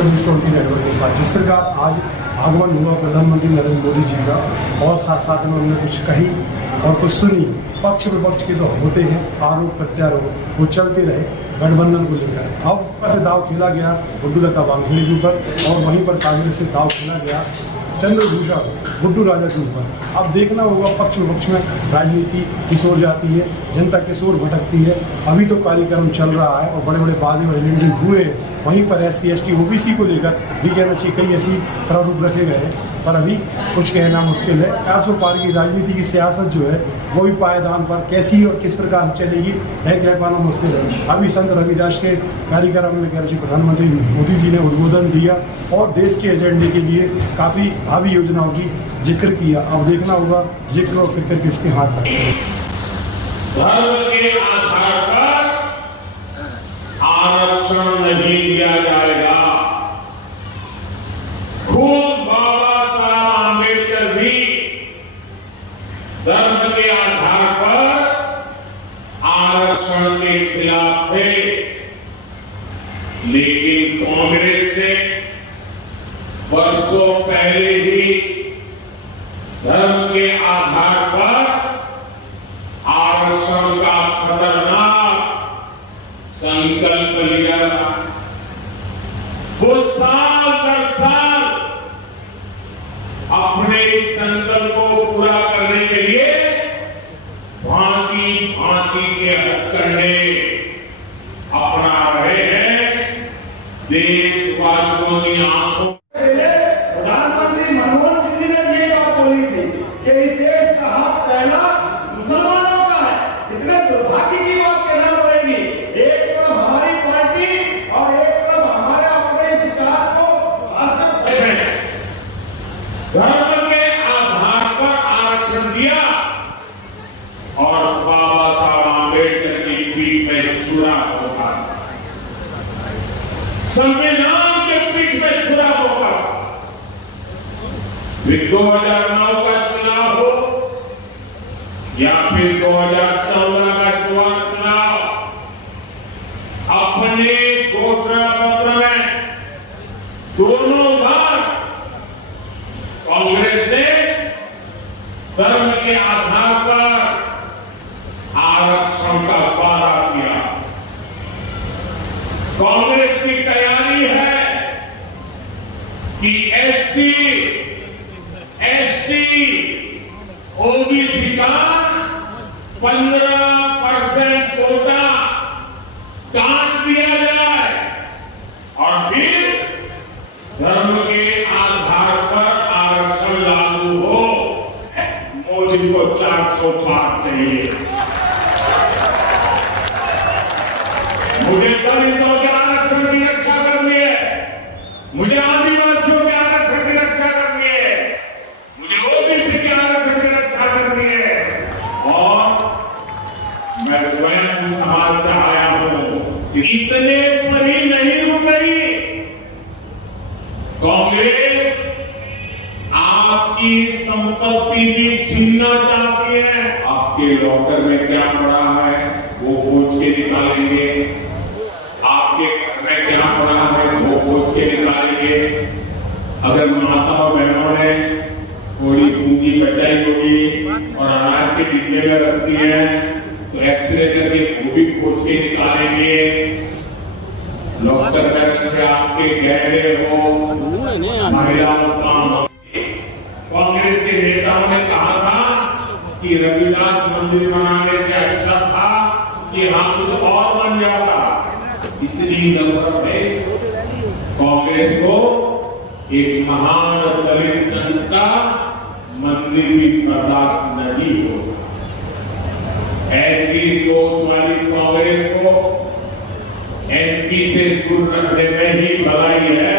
G20 network के साथ। जिस प्रकार आज आगमन हुआ प्रधानमंत्री नरेंद्र मोदी जी का और साथ साथ में उन्होंने कुछ कही और कुछ सुनी, पक्ष विपक्ष के तो होते हैं आरोप प्रत्यारोप, वो चलते रहे गठबंधन को लेकर। अब से दाव खेला गया गुड्डू लता वानखेड़े के ऊपर और वहीं पर कांग्रेस से दाव खेला गया चंद्रभूषण गुड्डू राजा के ऊपर। अब देखना होगा पक्ष विपक्ष में राजनीति किस ओर जाती है, जनता किस ओर भटकती है। अभी तो कार्यक्रम चल रहा है और बड़े बड़े वादे और एजेंडे हुए हैं। वहीं पर SC ST OBC को लेकर भी कहना चाहिए कई ऐसी प्रारूप रखे गए हैं, पर अभी कुछ कहना मुश्किल है। 400 पार की राजनीति की सियासत जो है वो भी पायदान पर कैसी और किस प्रकार से चलेगी है कह पाना मुश्किल है। अभी संत रविदास के कार्यक्रम में कह रहे प्रधानमंत्री मोदी जी ने उद्बोधन दिया और देश के एजेंडे के लिए काफ़ी भावी योजनाओं की जिक्र किया। अब देखना होगा जिक्र और फिक्र किसके हाथ है। धर्म के आधार पर आरक्षण नहीं दिया जाएगा। खुद बाबा साहब आंबेडकर भी धर्म के आधार पर आरक्षण के खिलाफ थे, लेकिन कांग्रेस ने वर्षों पहले ही धर्म के आधार पर आरक्षण का खतरनाक संकल्प लिया। वो साल दर साल अपने संकल्प को पूरा करने के लिए भांति भांति के हथकंडे अपना रहे हैं। देशवासियों की आंखों प्रधानमंत्री मनमोहन सिंह जी ने भी ये बात बोली थी कि इस देश का हक पहला मुसलमानों का है। इतने दुर्भाग्य की बात कहना पड़ेगी। एक तरफ हमारी पार्टी और एक तरफ हमारे अपने इस विचार को धर्म के आधार पर आरक्षण दिया और बाबा साहब आंबेडकर की पीठ में छुरा होगा, संविधान के पीठ में छुरा होगा। 2009 का चुनाव हो या फिर 2014 का चुनाव, अपने घोषणा पत्र में दोनों बार कांग्रेस ने धर्म के आधार पर आरक्षण का वादा किया। कांग्रेस की तैयारी है कि SC ST OBC का 15% कोटा काट दिया जाए और फिर धर्म के आधार पर आरक्षण लागू हो। मोदी को 400 पार चाहिए। मुझे दलितों के आरक्षण की रक्षा करनी है, मुझे आदिवासियों के आरक्षण की रक्षा करनी है, मुझे OBC के आरक्षण की रक्षा करनी है। और मैं स्वयं समाज से आया हूं, इतने पर ही नहीं रुक रही कांग्रेस। आपकी संपत्ति भी छीनना चाहती है। आपके लॉकर में क्या पड़ा है वो खोज के निकालेंगे, आपके घर में क्या पड़ा है वो खोज के निकालेंगे। अगर माता और बहनों ने थोड़ी पूंजी बचाई होगी और अनाज के डिब्बे में रखती है तो एक्सरे करके वो भी खोज के निकालेंगे। लॉकर में रखे आपके गहरे हो, महिलाओं का। कांग्रेस के नेताओं ने कहा था कि रविदास मंदिर बनाने से अच्छा था कि हम कुछ और बन जाता। इतनी नफरत है कांग्रेस को एक महान दलित संत का मंदिर भी बर्दाश्त नहीं होगा। ऐसी सोच वाली कांग्रेस को MP से दूर रखने में ही भलाई है।